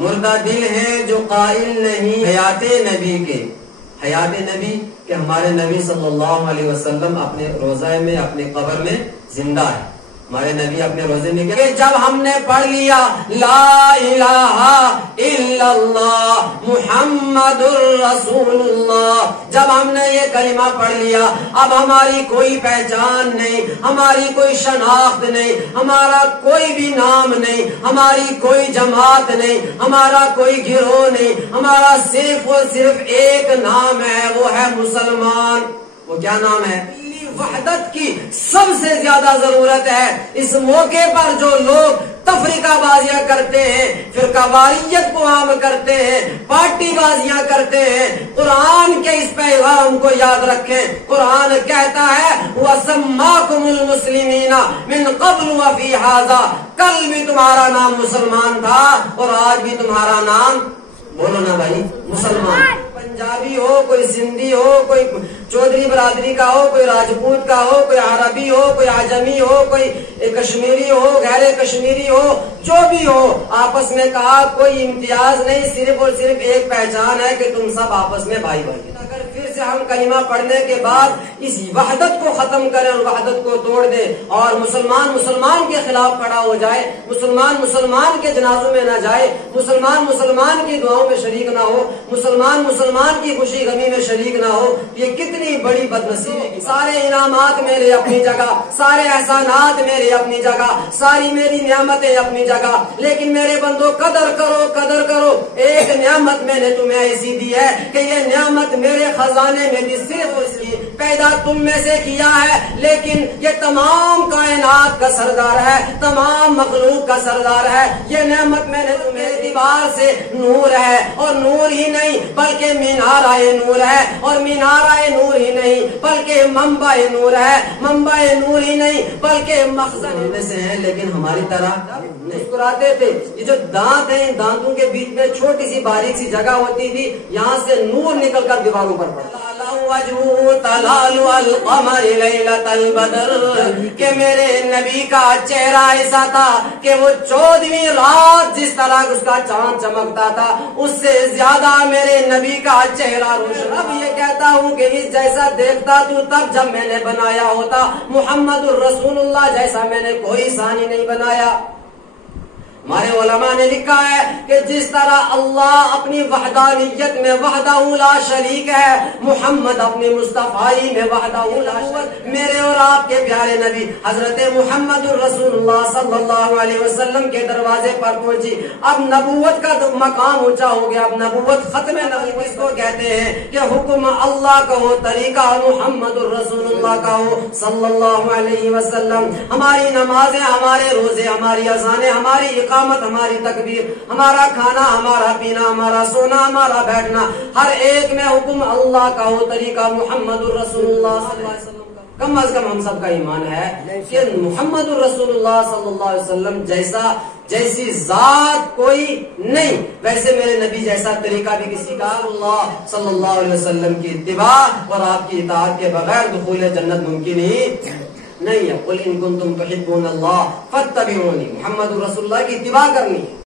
مردہ دل ہیں جو قائل نہیں حیات نبی کے، حیات نبی کہ ہمارے نبی صلی اللہ علیہ وسلم اپنے روضہ میں اپنے قبر میں زندہ ہے. ہمارے نبی اپنے روزے میں کہ جب ہم نے پڑھ لیا لا الہ الا اللہ محمد الرسول اللہ، جب ہم نے یہ کلمہ پڑھ لیا اب ہماری کوئی پہچان نہیں، ہماری کوئی شناخت نہیں، ہمارا کوئی بھی نام نہیں، ہماری کوئی جماعت نہیں، ہمارا کوئی گروہ نہیں، ہمارا صرف اور صرف ایک نام ہے، وہ ہے مسلمان. وہ کیا نام ہے؟ وحدت کی سب سے زیادہ ضرورت ہے. اس موقع پر جو لوگ تفریقہ بازیاں کرتے ہیں، فرقہ واریت کو عام کرتے ہیں، پارٹی بازیاں کرتے ہیں، قرآن کے اس پیغام کو یاد رکھیں. قرآن کہتا ہے وَسَمَّاكُمُ الْمُسْلِمِينَ مِنْ قَبْلُ وَفِي هَذَا، کل بھی تمہارا نام مسلمان تھا اور آج بھی تمہارا نام، بولو نا بھائی، مسلمان. پنجابی ہو، کوئی سندھی ہو، کوئی چودھری برادری کا ہو، کوئی راجپوت کا ہو، کوئی عربی ہو، کوئی عجمی ہو، کوئی کشمیری ہو، غیر کشمیری ہو، جو بھی ہو، آپس میں کہا کوئی امتیاز نہیں، صرف اور صرف ایک پہچان ہے کہ تم سب آپس میں بھائی بھائی. اگر پھر سے ہم کلمہ پڑھنے کے بعد اس وحدت کو ختم کریں اور وحدت کو توڑ دیں اور مسلمان کے خلاف کھڑا ہو جائے، مسلمان کے جنازوں میں نہ جائے، مسلمان کی دعاؤں میں شریک نہ ہو، مسلمان کی خوشی غمی میں شریک نہ ہو، یہ کتنی بڑی بدنصیبی ہے. سارے انعامات میرے اپنی جگہ، سارے احسانات میرے اپنی جگہ، ساری میری نعمتیں اپنی جگہ، لیکن میرے بندو قدر کرو. ایک نعمت میں نے تمہیں ایسی دی ہے کہ یہ نعمت میرے خزانے میں بھی صرف اس لیے پیدا تم میں سے کیا ہے، لیکن یہ تمام کائنات کا سردار ہے، تمام مخلوق کا سردار ہے. یہ نعمت میں نے تمہیں دیوار سے نور ہے، اور نور ہی نہیں بلکہ مینارہ نور ہے، اور مینارہ نور ہی نہیں بلکہ منبع نور ہے، منبع نور ہی نہیں بلکہ مخزن سے ہے. لیکن ہماری طرح مسکراتے تھے. یہ جو دانت ہیں، دانتوں کے بیچ میں چھوٹی سی باریک سی جگہ ہوتی تھی، یہاں سے نور نکل کر دیواروں پر پڑتا. کہ میرے نبی کا چہرہ ایسا تھا کہ وہ 14ویں رات جس طرح اس کا چاند چمکتا تھا اس سے زیادہ میرے نبی کا چہرہ روشن. اب یہ کہتا ہوں کہ اس جیسا دیکھتا تو تب جب میں نے بنایا ہوتا، محمد الرسول اللہ جیسا میں نے کوئی ثانی نہیں بنایا. ہمارے علماء نے لکھا ہے کہ جس طرح اللہ اپنی وحدانیت میں وحدہ لا شریک ہے، محمد اپنی مصطفائی میں وحدہ لا شریک. میرے اور آپ کے پیارے نبی حضرت محمد الرسول اللہ صلی اللہ علیہ وسلم کے دروازے پر پہنچی. اب نبوت کا مقام اونچا ہو گیا. اب نبوت ختم نبوت اس کو کہتے ہیں کہ حکم اللہ کا ہو، طریقہ محمد الرسول اللہ کا ہو صلی اللہ علیہ وسلم. ہماری نمازیں، ہمارے روزے، ہماری اذانیں، ہماری اقامت، ہماری تکبیر، ہمارا کھانا، ہمارا پینا، ہمارا سونا، ہمارا بیٹھنا، ہر ایک میں حکم اللہ کا ہو، طریقہ محمد الرسول اللہ صلی اللہ علیہ وسلم کا. کم از کم ہم سب کا ایمان ہے کہ محمد الرسول اللہ صلی اللہ علیہ وسلم جیسی ذات کوئی نہیں، ویسے میرے نبی جیسا طریقہ بھی کسی کا اللہ صلی اللہ علیہ وسلم کی اتباع اور آپ کی اطاعت کے بغیر دخول جنت ممکن ہی نہیں ہے. قل ان کنتم تحبون اللہ فاتبعونی، محمد رسول اللہ کی اتباع کرنی ہے.